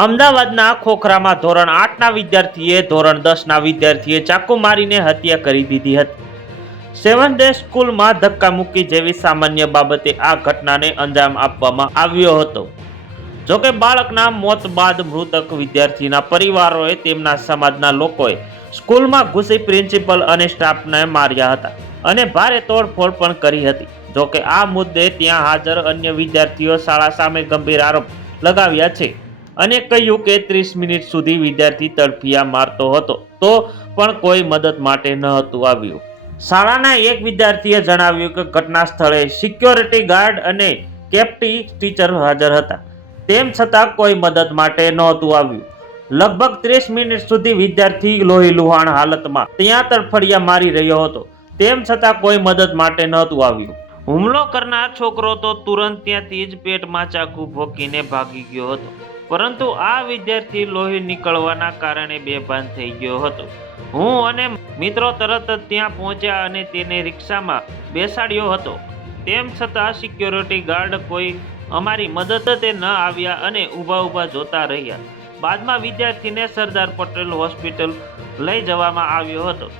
અમદાવાદના ખોખરામાં ધોરણ આઠના વિદ્યાર્થીએ, ધોરણ દસના વિદ્યાર્થીએ ચાકુ મારીને હત્યા કરી દીધી હતી. સેવન ડે સ્કૂલમાં ધક્કા મૂકી જેવી સામાન્ય બાબતે આ ઘટનાને અંજામ આપવામાં આવ્યો હતો. જોકે બાળકના મોત બાદ મૃતક વિદ્યાર્થીના પરિવારોએ તેમના સમાજના લોકોએ સ્કૂલમાં ઘૂસી પ્રિન્સિપલ અને સ્ટાફને માર્યા હતા અને ભારે તોડફોડ પણ કરી હતી. જોકે આ મુદ્દે ત્યાં હાજર અન્ય વિદ્યાર્થીઓ શાળા સામે ગંભીર આરોપ લગાવ્યા છે. અને કહ્યું કે ત્રીસ મિનિટ સુધી વિદ્યાર્થી તડફિયા મારતો હતો. તો પણ કોઈ મદદ માટે ન હતું આવ્યું. શાળાના એક વિદ્યાર્થીએ જણાવ્યું કે ઘટના સ્થળે સિક્યોરિટી ગાર્ડ અને કેપ્ટી ટીચર હાજર હતા. તેમ છતાં કોઈ મદદ માટે નહોતું આવ્યું. લગભગ ત્રીસ મિનિટ સુધી વિદ્યાર્થી લોહી લુહાણ હાલતમાં ત્યાં તડફડિયા મારી રહ્યો હતો. તેમ છતાં કોઈ મદદ માટે નહોતું આવ્યું. હુમલો કરનાર છોકરો તો તુરંત ત્યાંથી જ પેટમાં ચાકુ ભોકીને ભાગી ગયો હતો. પરંતુ આ વિદ્યાર્થી લોહી નીકળવાના કારણે બેભાન થઈ ગયો હતો. હું અને મિત્રો તરત જ ત્યાં પહોંચ્યા અને તેને રિક્ષામાં બેસાડ્યો હતો. તેમ છતાં સિક્યોરિટી ગાર્ડ કોઈ અમારી મદદ તે ન આવ્યા અને ઊભા ઊભા જોતા રહ્યા. બાદમાં વિદ્યાર્થીને સરદાર પટેલ હોસ્પિટલ લઈ જવામાં આવ્યો હતો.